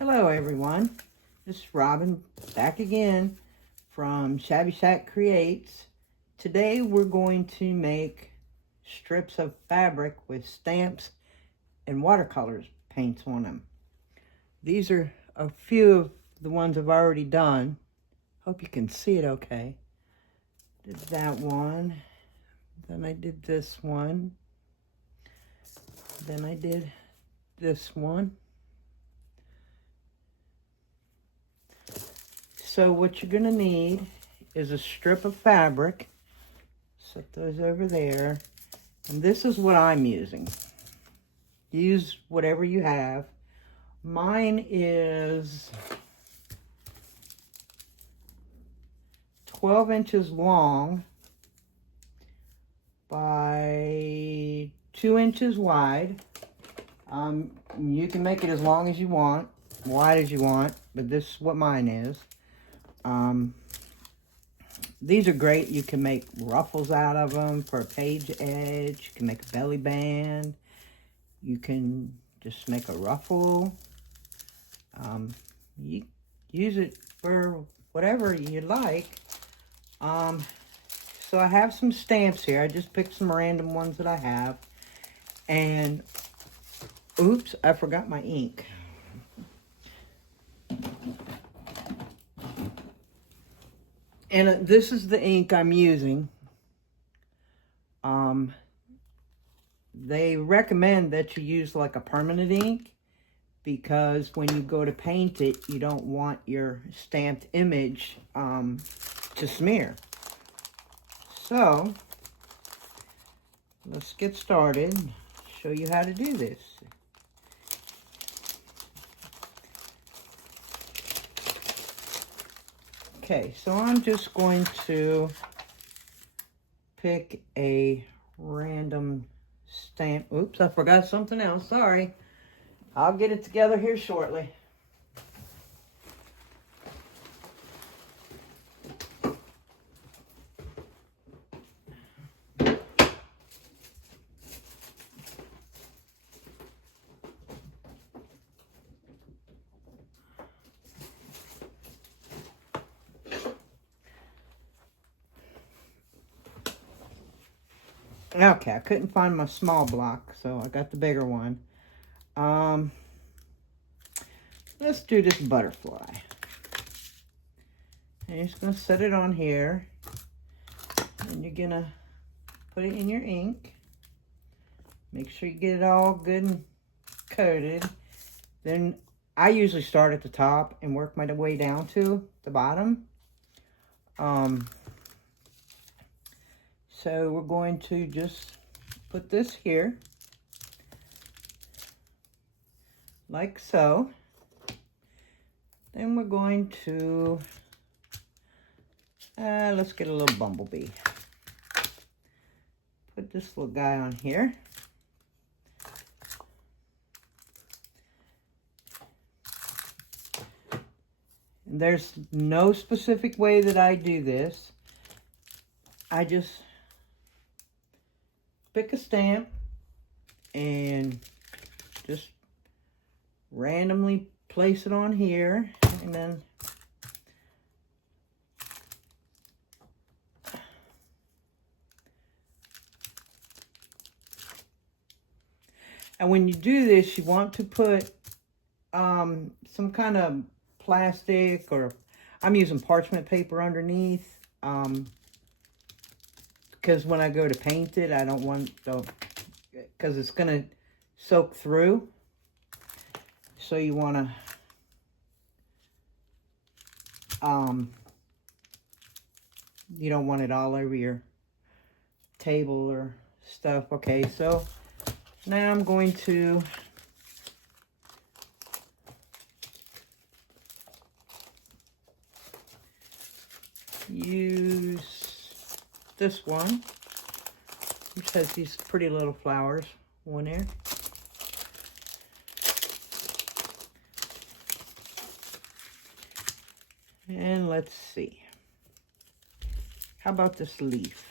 Hello everyone, this is Robin back again from Shabby Shack Creates. Today we're going to make strips of fabric with stamps and watercolors paints on them. These are a few of the ones I've already done. Hope you can see it okay. Did that one, then I did this one, then I did this one. So what you're gonna need is a strip of fabric. Set those over there. And this is what I'm using. Use whatever you have. Mine is 12 inches long by 2 inches wide. You can make it as long as you want, wide as you want, but this is what mine is. These are great. You can make ruffles out of them for a page edge. You can make a belly band. You can just make a ruffle. You use it for whatever you like. So I have some stamps here. I just picked some random ones that I have. And, oops, I forgot my ink. And this is the ink I'm using. They recommend that you use like a permanent ink because when you go to paint it, you don't want your stamped image to smear. So, let's get started. Show you how to do this. Okay, so I'm just going to pick a random stamp. Oops, I forgot something else. Sorry. I'll get it together here shortly. Okay, I couldn't find my small block, so I got the bigger one. Let's do this butterfly. And you're just going to set it on here. And you're going to put it in your ink. Make sure you get it all good and coated. Then I usually start at the top and work my way down to the bottom. So we're going to just put this here, like so. Then we're going to, let's get a little bumblebee. Put this little guy on here. And there's no specific way that I do this. I just pick a stamp and just randomly place it on here, and then when you do this, you want to put some kind of plastic, or I'm using parchment paper underneath. Because when I go to paint it, I don't want the, because it's going to soak through. So you want to, you don't want it all over your table or stuff. Okay, so now I'm going to use this one, which has these pretty little flowers on there. And let's see. How about this leaf?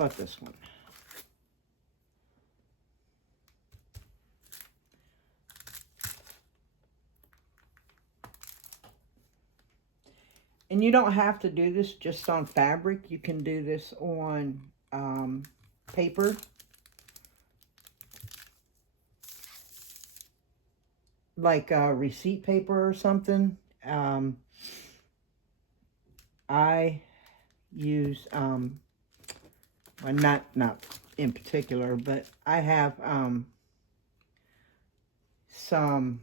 about this one? And you don't have to do this just on fabric. You can do this on paper. Like receipt paper or something. I use, well, not in particular, but I have some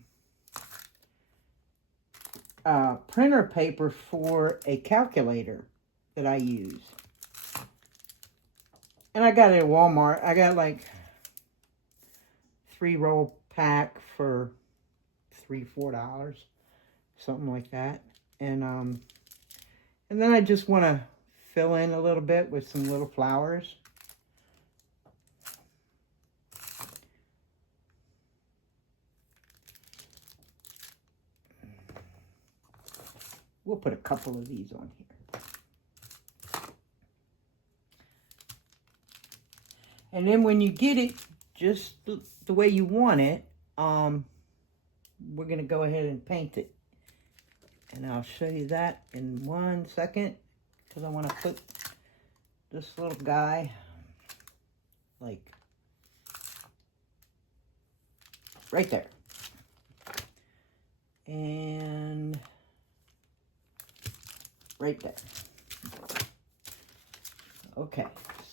printer paper for a calculator that I use. And I got it at Walmart. I got like 3-roll pack for $3-4, something like that. And then I just want to fill in a little bit with some little flowers. We'll put a couple of these on here. And then when you get it just the way you want it, we're going to go ahead and paint it. And I'll show you that in 1 second, because I want to put this little guy like right there. And right there. Okay,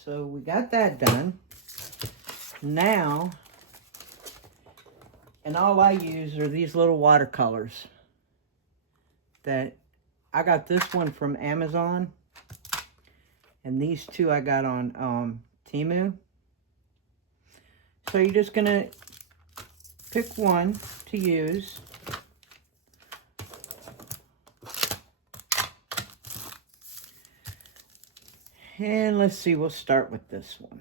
so we got that done. Now, and all I use are these little watercolors that I got. This one from Amazon, and these two I got on Temu. So you're just gonna pick one to use. And let's see, we'll start with this one.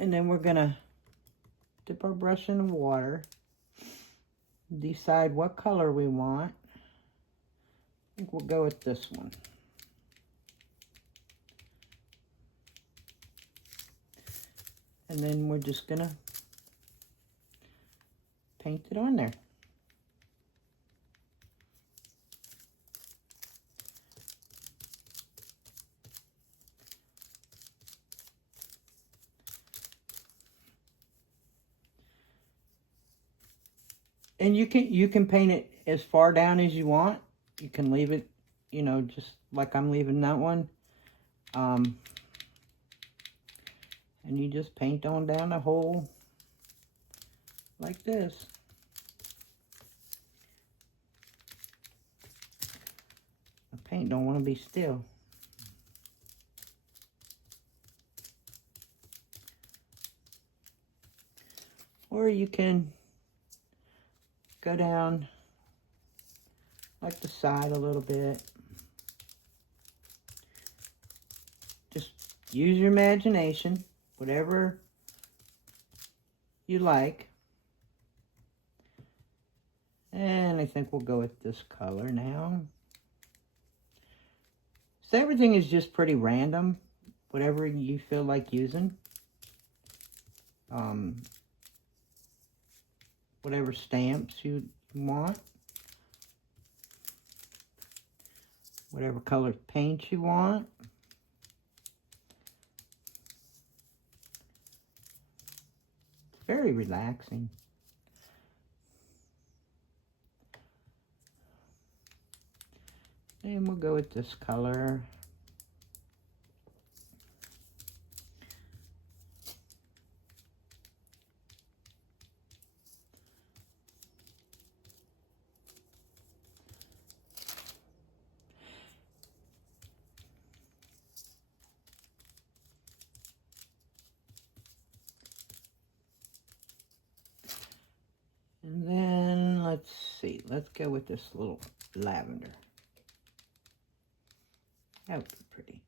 And then we're gonna dip our brush in the water, decide what color we want. I think we'll go with this one. And then we're just gonna paint it on there. And you can paint it as far down as you want. You can leave it, you know, just like I'm leaving that one. And you just paint on down the hole like this. The paint don't want to be still. Or you can go down like the side a little bit. Just use your imagination, whatever you like. And I think we'll go with this color now. So everything is just pretty random, whatever you feel like using. Whatever stamps you want. Whatever color paint you want. It's very relaxing. And we'll go with this color. And then, let's see, let's go with this little lavender. That would be pretty.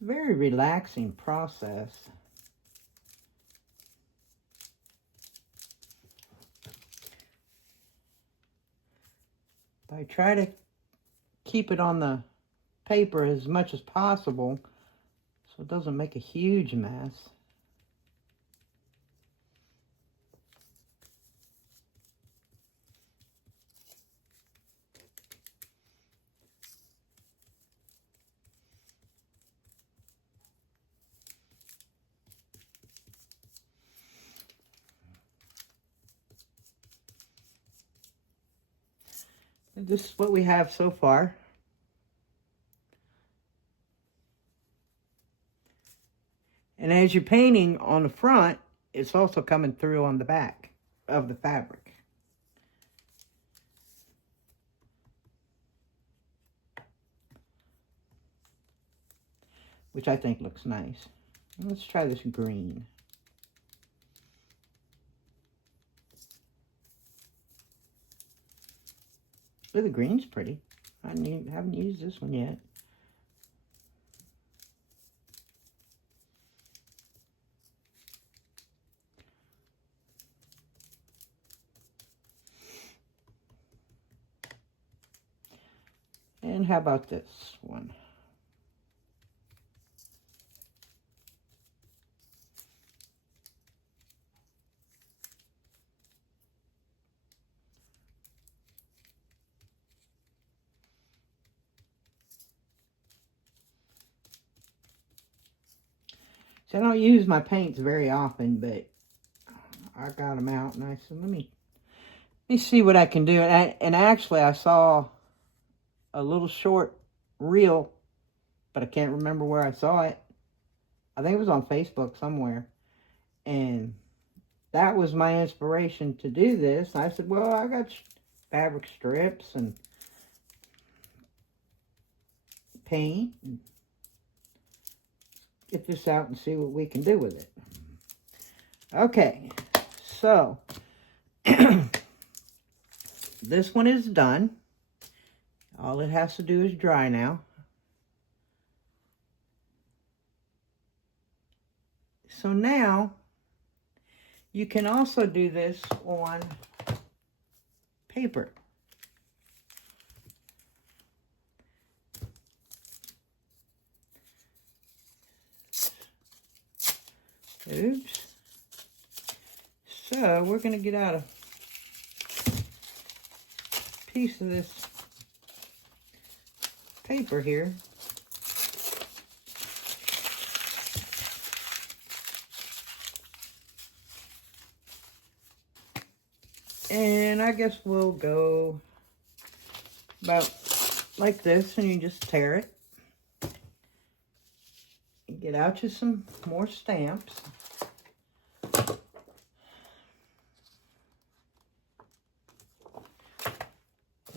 It's a very relaxing process. I try to keep it on the paper as much as possible so it doesn't make a huge mess. This is what we have so far. And as you're painting on the front, it's also coming through on the back of the fabric. Which I think looks nice. Let's try this green. Oh, the green's pretty. I haven't used this one yet. And how about this one? So I don't use my paints very often, but I got them out and I said, let me see what I can do. And actually I saw a little short reel, but I can't remember where I saw it. I think it was on Facebook somewhere. And that was my inspiration to do this. I said, well, I got fabric strips and paint. Get this out and see what we can do with it. Okay, so this one is done. All it has to do is dry now. So now you can also do this on paper. Oops. So we're going to get out a piece of this paper here. And I guess we'll go about like this, and you just tear it. And get out you some more stamps.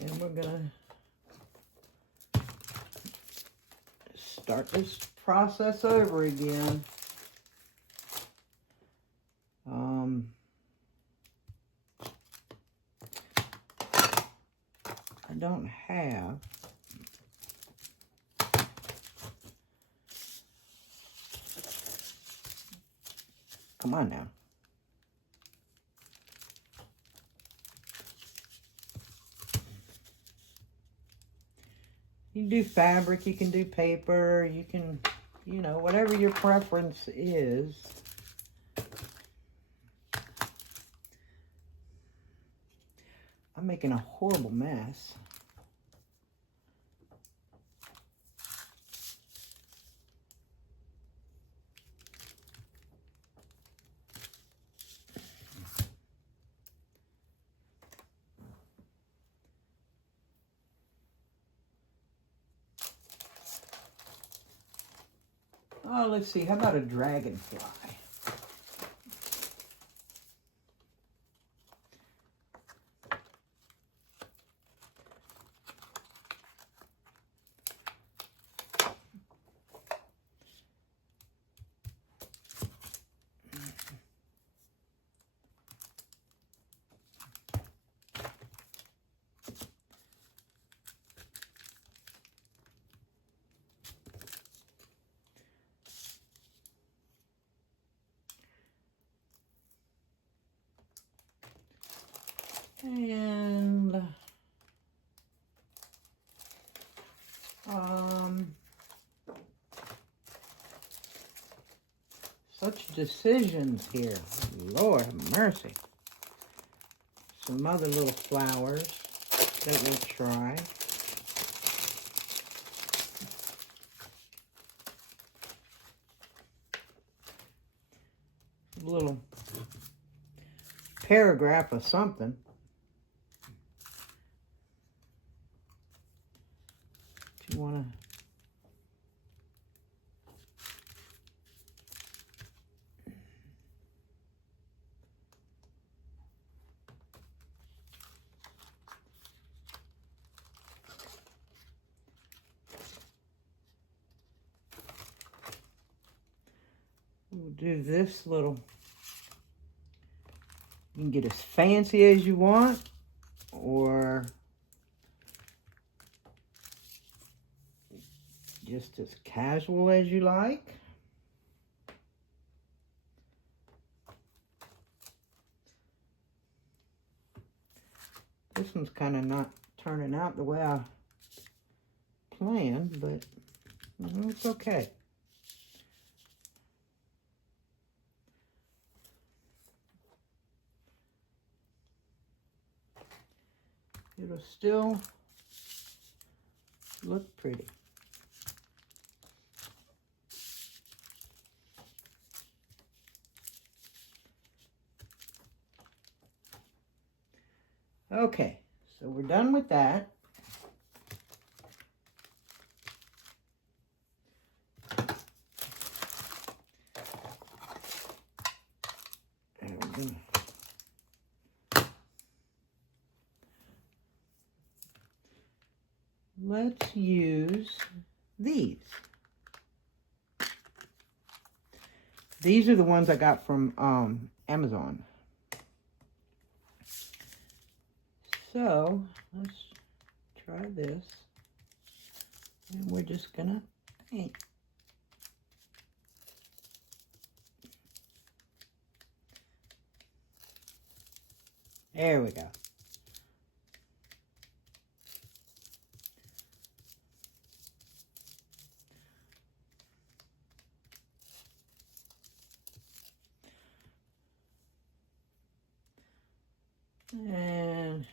And we're gonna start this process over again. I don't have come on now. You can do fabric, you can do paper, you can, you know, whatever your preference is. I'm making a horrible mess. Oh, let's see. How about a dragonfly? And such decisions here. Lord have mercy. Some other little flowers that we'll try. A little paragraph of something. If you want to. We'll do this little, you can get as fancy as you want, or just as casual as you like. This one's kind of not turning out the way I planned, but it's okay. It'll still look pretty. Okay, so we're done with that. And we're gonna let's use these. These are the ones I got from Amazon. So let's try this. And we're just gonna paint. There we go. And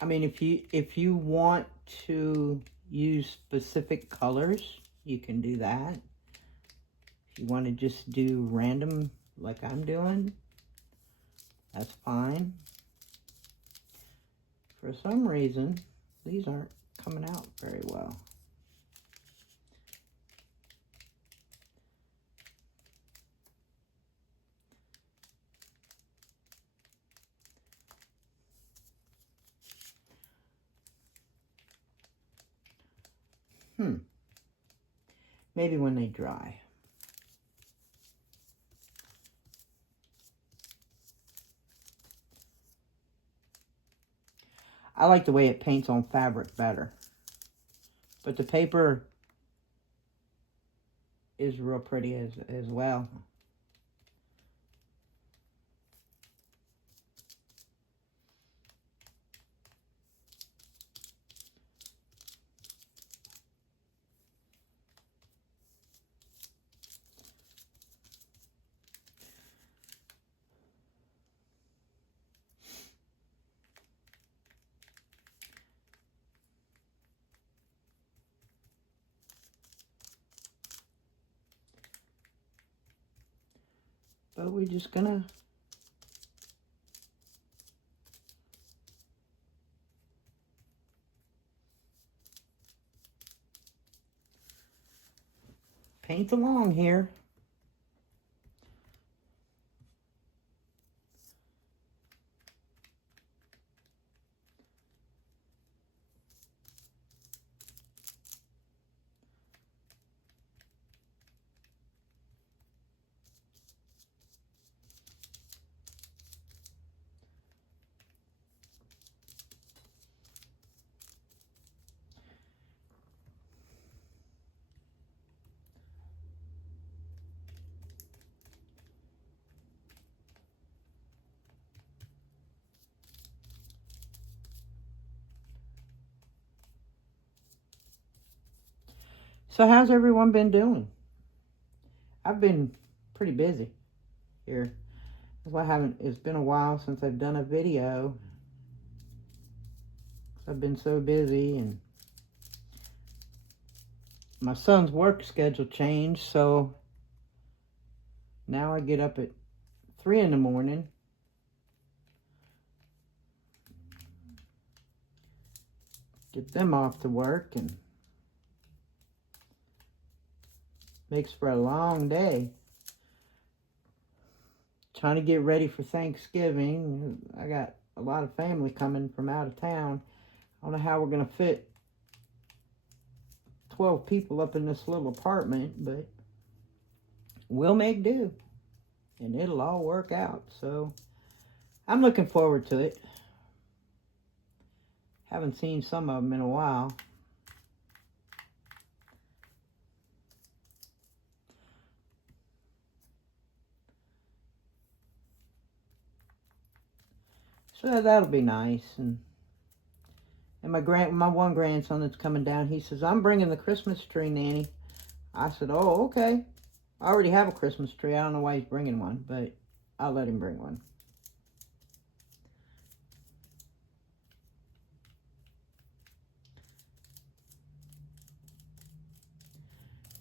I mean, if you want to use specific colors, you can do that. If you want to just do random like I'm doing, that's fine. For some reason, these aren't coming out very well. Maybe when they dry. I like the way it paints on fabric better. But the paper is real pretty as well. But we're just gonna paint along here. So how's everyone been doing? I've been pretty busy here. That's why it's been a while since I've done a video. I've been so busy, and my son's work schedule changed, so now I get up at 3 in the morning. Get them off to work, and makes for a long day. Trying to get ready for Thanksgiving. I got a lot of family coming from out of town. I don't know how we're going to fit 12 people up in this little apartment, but we'll make do. And it'll all work out. So I'm looking forward to it. Haven't seen some of them in a while. So that'll be nice. And my one grandson that's coming down, he says, "I'm bringing the Christmas tree, Nanny." I said, "Oh, okay. I already have a Christmas tree. I don't know why he's bringing one, but I'll let him bring one."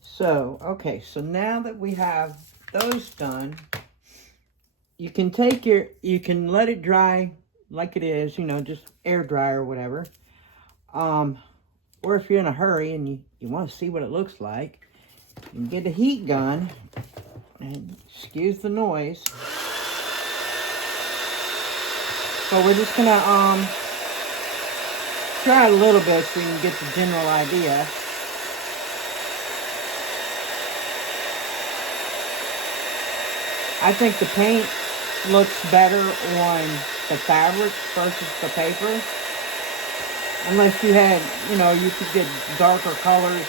So, okay, so now that we have those done, you can let it dry like it is, just air dry or whatever. Or if you're in a hurry and you want to see what it looks like, you can get a heat gun, and excuse the noise. So we're just gonna try it a little bit so you can get the general idea. I think the paint looks better on the fabric versus the paper. Unless you had, you could get darker colors.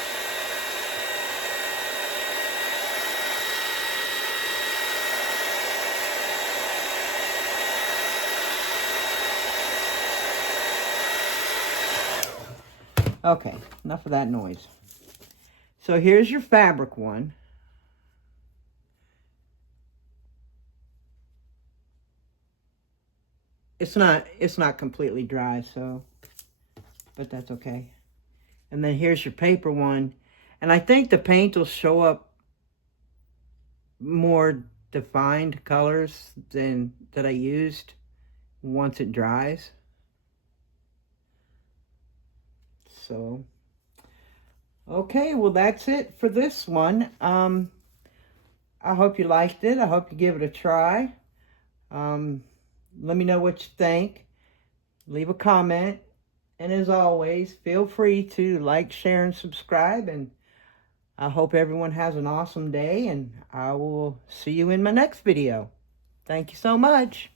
Okay, enough of that noise. So here's your fabric one. It's not completely dry, but that's okay. And then here's your paper one. And I think the paint will show up more defined colors than that I used once it dries. So, okay, well, that's it for this one. I hope you liked it. I hope you give it a try. Let me know what you think. Leave a comment. And as always, feel free to like, share, and subscribe. And I hope everyone has an awesome day. And I will see you in my next video. Thank you so much.